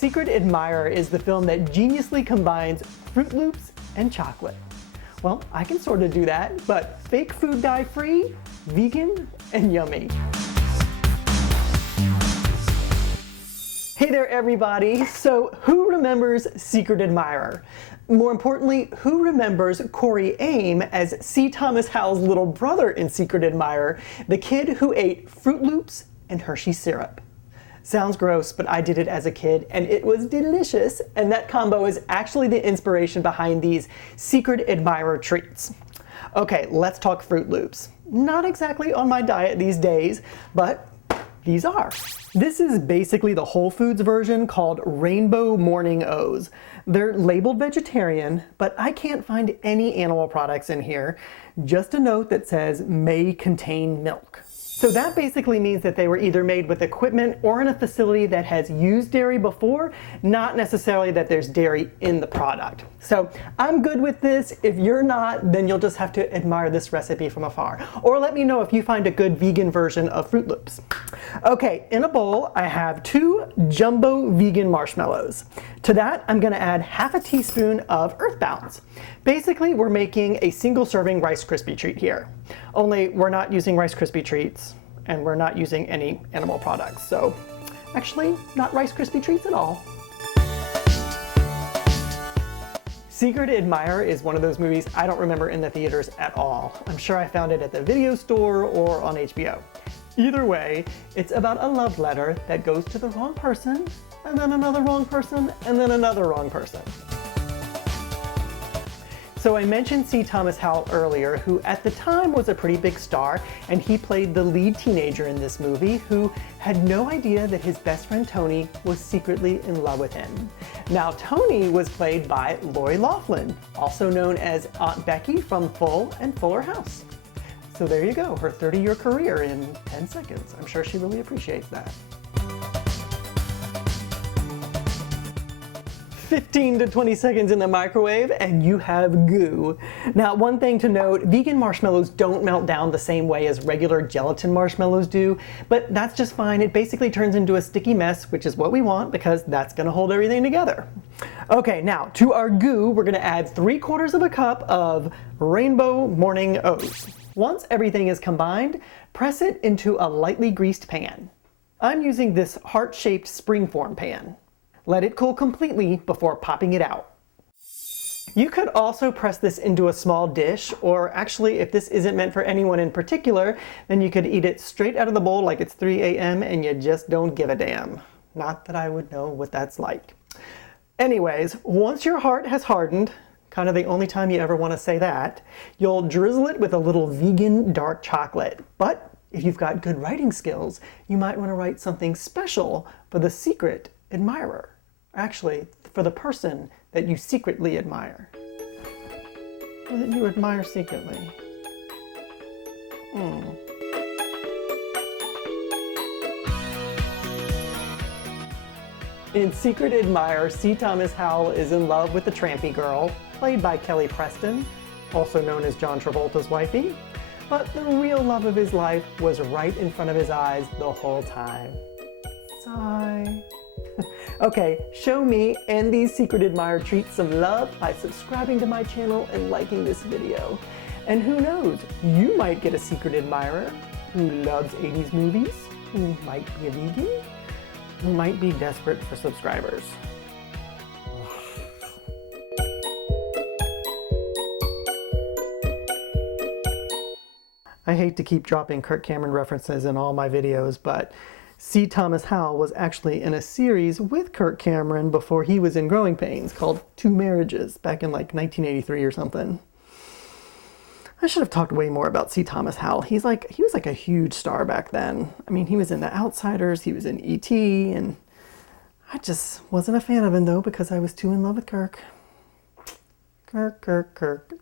Secret Admirer is the film that geniusly combines Fruit Loops and chocolate. Well, I can sort of do that, but fake food dye free, vegan, and yummy. Hey there everybody! So who remembers Secret Admirer? More importantly, who remembers Corey Aim as C. Thomas Howell's little brother in Secret Admirer, the kid who ate Fruit Loops and Hershey syrup? Sounds gross, but I did it as a kid and it was delicious, and that combo is actually the inspiration behind these Secret Admirer treats. Okay, let's talk Fruit Loops. Not exactly on my diet these days, but these are. This is basically the Whole Foods version called Rainbow Morning O's. They're labeled vegetarian, but I can't find any animal products in here. Just a note that says may contain milk. So that basically means that they were either made with equipment or in a facility that has used dairy before, not necessarily that there's dairy in the product. So I'm good with this. If you're not, then you'll just have to admire this recipe from afar. Or let me know if you find a good vegan version of Fruit Loops. Okay, in a bowl I have 2 jumbo vegan marshmallows. To that I'm going to add half a teaspoon of Earthbounds. Basically we're making a single serving Rice Krispie treat here. Only we're not using Rice Krispie treats and we're not using any animal products. So actually not Rice Krispie treats at all. Secret Admirer is one of those movies I don't remember in the theaters at all. I'm sure I found it at the video store or on HBO. Either way, it's about a love letter that goes to the wrong person, and then another wrong person, and then another wrong person. So I mentioned C. Thomas Howell earlier, who at the time was a pretty big star, and he played the lead teenager in this movie who had no idea that his best friend Tony was secretly in love with him. Now Tony was played by Lori Loughlin, also known as Aunt Becky from Full and Fuller House. So there you go, her 30-year career in 10 seconds. I'm sure she really appreciates that. 15 to 20 seconds in the microwave and you have goo. Now, one thing to note, vegan marshmallows don't melt down the same way as regular gelatin marshmallows do, but that's just fine. It basically turns into a sticky mess, which is what we want because that's gonna hold everything together. Okay, now to our goo, we're gonna add 3/4 cup of Rainbow Morning O's. Once everything is combined, press it into a lightly greased pan. I'm using this heart-shaped springform pan. Let it cool completely before popping it out. You could also press this into a small dish, or actually if this isn't meant for anyone in particular, then you could eat it straight out of the bowl like it's 3 a.m. and you just don't give a damn. Not that I would know what that's like. Anyways, once your heart has hardened, kind of the only time you ever want to say that, you'll drizzle it with a little vegan dark chocolate. But if you've got good writing skills, you might want to write something special for the Secret Admirer. Actually, for the person that you secretly admire. Or that you admire secretly. In Secret Admirer, C. Thomas Howell is in love with the trampy girl, played by Kelly Preston, also known as John Travolta's wifey. But the real love of his life was right in front of his eyes the whole time. Sigh. Okay, show me and these Secret Admirer treats some love by subscribing to my channel and liking this video. And who knows, you might get a Secret Admirer who loves 80s movies, who might be a vegan, who might be desperate for subscribers. I hate to keep dropping Kirk Cameron references in all my videos, but C. Thomas Howell was actually in a series with Kirk Cameron before he was in Growing Pains called 2 Marriages back in like 1983 or something. I should have talked way more about C. Thomas Howell. He was like a huge star back then. I mean, he was in The Outsiders, he was in E.T., and I just wasn't a fan of him though because I was too in love with Kirk. Kirk.